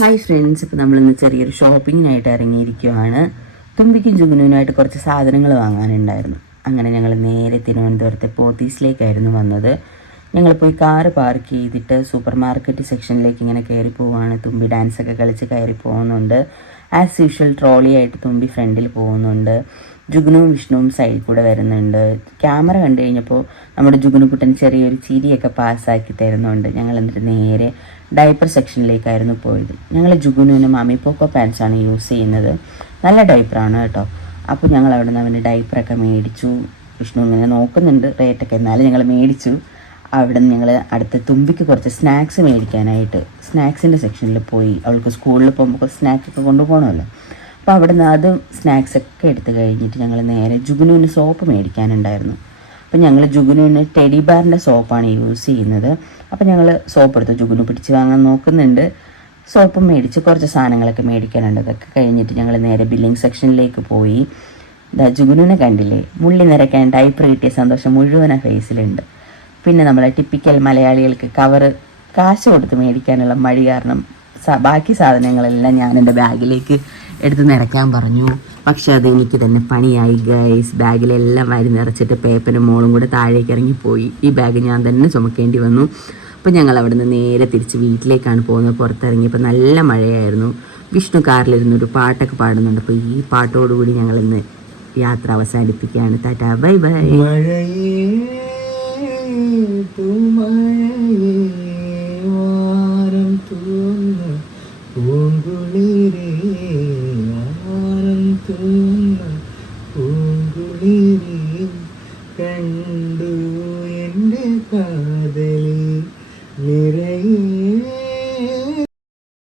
Hi friends, ഇപ്പോൾ നമ്മളിന്ന് ചെറിയൊരു ഷോപ്പിങ്ങിനായിട്ട് ഇറങ്ങിയിരിക്കുകയാണ്. തുമ്പിക്കും ജുഗുനുവിനായിട്ട് കുറച്ച് സാധനങ്ങൾ വാങ്ങാനുണ്ടായിരുന്നു. അങ്ങനെ ഞങ്ങൾ നേരെ തിരുവനന്തപുരത്തെ പോത്തീസിലേക്കായിരുന്നു വന്നത്. ഞങ്ങൾ പോയി കാറ് പാർക്ക് ചെയ്തിട്ട് സൂപ്പർ മാർക്കറ്റ് സെക്ഷനിലേക്ക് ഇങ്ങനെ കയറി പോവുകയാണ്. തുമ്പി ഡാൻസൊക്കെ കളിച്ച് കയറി പോകുന്നുണ്ട്. ആസ് യൂഷ്വൽ ട്രോളിയായിട്ട് തുമ്പി ഫ്രണ്ടിൽ പോകുന്നുണ്ട്. ജുഗുനുവും വിഷ്ണുവും സൈഡിൽ കൂടെ വരുന്നുണ്ട്. ക്യാമറ കണ്ടു കഴിഞ്ഞപ്പോൾ നമ്മുടെ ജുഗുനുക്കുട്ടൻ ചെറിയൊരു ചിരിയൊക്കെ പാസ്സാക്കി തരുന്നുണ്ട്. ഞങ്ങൾ എന്നിട്ട് നേരെ ഡയപ്പർ സെക്ഷനിലേക്കായിരുന്നു പോയത്. ഞങ്ങൾ ജുഗുനുവിന് മമ്മി പോക്കോ പാൻസാണ് യൂസ് ചെയ്യുന്നത്. നല്ല ഡയപ്പറാണ് കേട്ടോ. അപ്പോൾ ഞങ്ങൾ അവിടെ നിന്ന് അവന് ഡയപ്പറൊക്കെ മേടിച്ചു. വിഷ്ണു ഇങ്ങനെ നോക്കുന്നുണ്ട് റേറ്റൊക്കെ, എന്നാലും ഞങ്ങൾ മേടിച്ചു. അവിടെ നിന്ന് ഞങ്ങൾ അടുത്ത് തുമ്പിക്ക് കുറച്ച് സ്നാക്സ് മേടിക്കാനായിട്ട് സ്നാക്സിൻ്റെ സെക്ഷനിൽ പോയി. അവൾക്ക് സ്കൂളിൽ പോകുമ്പോൾ സ്നാക്കൊക്കെ കൊണ്ടുപോകണമല്ലോ. അപ്പോൾ അവിടെ നിന്ന് അത് സ്നാക്സൊക്കെ എടുത്ത് കഴിഞ്ഞിട്ട് ഞങ്ങൾ നേരെ ജുഗുനുവിന് സോപ്പ് മേടിക്കാനുണ്ടായിരുന്നു. അപ്പോൾ ഞങ്ങൾ ജുഗുനുവിന് ടെഡി ബാറിൻ്റെ സോപ്പാണ് യൂസ് ചെയ്യുന്നത്. അപ്പോൾ ഞങ്ങൾ സോപ്പ് എടുത്ത് ജുഗുനു പിടിച്ച് വാങ്ങാൻ നോക്കുന്നുണ്ട്. സോപ്പും മേടിച്ച് കുറച്ച് സാധനങ്ങളൊക്കെ മേടിക്കാനുണ്ട്. അതൊക്കെ കഴിഞ്ഞിട്ട് ഞങ്ങൾ നേരെ ബില്ലിംഗ് സെക്ഷനിലേക്ക് പോയി. ജുഗുനുവിനെ കണ്ടില്ലേ, മുള്ളി നിറയ്ക്കാൻ ഡയപ്പർ കിട്ടിയ സന്തോഷം മുഴുവൻ ആ ഫേസിലുണ്ട്. പിന്നെ നമ്മളെ ടിപ്പിക്കൽ മലയാളികൾക്ക് കാശ് കൊടുത്ത് മേടിക്കാനുള്ള മടി കാരണം ബാക്കി സാധനങ്ങളെല്ലാം ഞാൻ എൻ്റെ ബാഗിലേക്ക് എടുത്ത് നിറയ്ക്കാൻ പറഞ്ഞു. പക്ഷേ അത് എനിക്ക് തന്നെ പണിയായി ഗൈസ്. ബാഗിലെല്ലാം വാരി നിറച്ചിട്ട് പേപ്പനും മോളും കൂടെ താഴേക്ക് ഇറങ്ങിപ്പോയി. ഈ ബാഗ് ഞാൻ തന്നെ ചുമക്കേണ്ടി വന്നു. അപ്പോൾ ഞങ്ങൾ അവിടെ നിന്ന് നേരെ തിരിച്ച് വീട്ടിലേക്കാണ് പോകുന്നത്. പുറത്തിറങ്ങിയപ്പോൾ നല്ല മഴയായിരുന്നു. വിഷ്ണു കാറിലിരുന്നൊരു പാട്ടൊക്കെ പാടുന്നുണ്ട്. അപ്പോൾ ഈ പാട്ടോടുകൂടി ഞങ്ങൾ ഇന്ന് യാത്ര അവസാനിപ്പിക്കുകയാണ്. Tata, bye bye. പൂങ്കുളിരേ